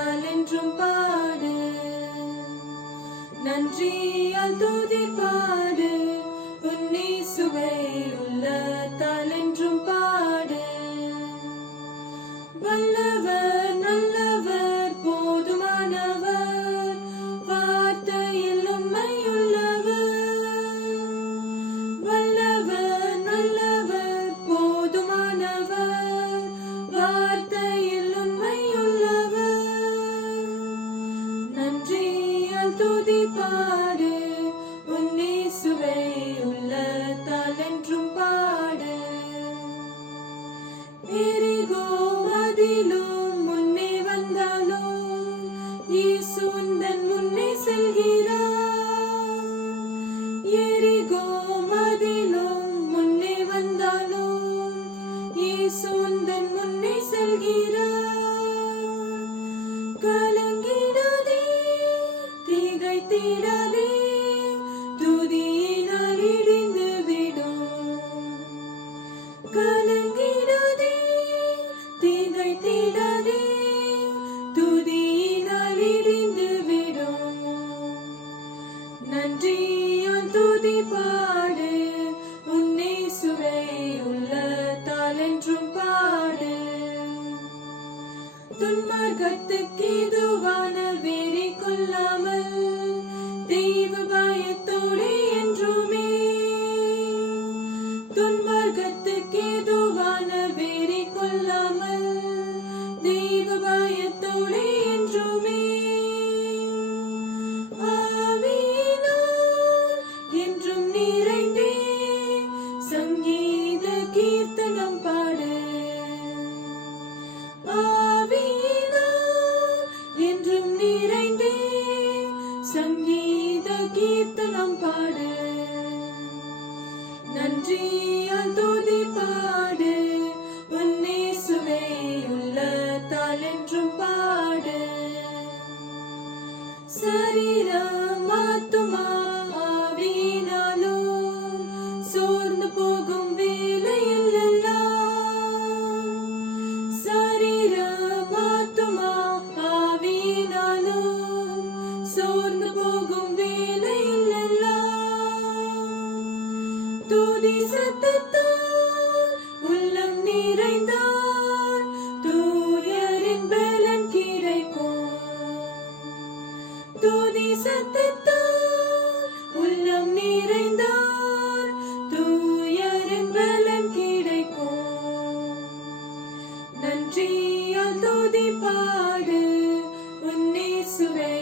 உள்ளத்தால் என்றும் பாடு, நன்றியால் துதி பாடு, உன் இயேசுவை உள்ளத்தால் என்றும் பாடு. வல்லவர் நல்லவர் போதுமானவர், வார்த்தையில் உண்மையுள்ளவர். வல்லவர் நல்லவர் போதுமானவர், வார்த்தையில் உண்மையுள்ளவர். நன்றியால் துதி பாடு, உன் இயேசுவை உள்ளத்தால் என்றும் பாடு. எரிகோ மதிலும் முன்னே வந்தாலும் இயேசு உந்தன் முன்னே செல்கிறார். எரிகோ மதிலும் முன்னே வந்தாலும் இயேசு உந்தன் முன்னே செல்கிறார். கலங்கிடாதே, திகைத்திடாதே, துதியினால் இடிந்து விடும். கலங்கிடாதே, திகைத்திடாதே, துதியினால் இடிந்து விடும். நன்றியால் துதி பாடு, உன் இயேசுவை உள்ளத்தால் என்றும் பாடு. துன்மார்க்கத்துக்கு ஏதுவான வெறி கொள்ளாமல் தெய்வ பயத்தோடு என்றுமே. துன்மார்க்கத்துக்கு ஏதுவான வெறி கொள்ளாமல் தெய்வ பயத்தோடு என்றுமே. ஆவியினால் என்றும் நிறைந்தே சங்கீத கீர்த்தனம் பாடு. ஆவியினால் என்றும் நிறைந்தே சங்கீத கீர்த்தனம் பாடு. நன்றியால் துதி பாடு, உன் இயேசுவை உள்ளத்தால் என்றும் பாடு. சரீரம் ஆத்துமா ஆவியினாலும் சோர்ந்து போகும் வேளையில் எல்லாம். சரீரம் ஆத்துமா ஆவியினாலும் சோர்ந்து போகும் வேளையில் எல்லாம். துதி சத்தத்தால் உள்ளம் நிறைந்தால் தூயரின் பலன் கிடைக்கும். துதி சத்தத்தால் உள்ளம் நிறைந்தால் தூயரின் பலன் கிடைக்கும். நன்றியால் துதி பாடு, உன் இயேசுவை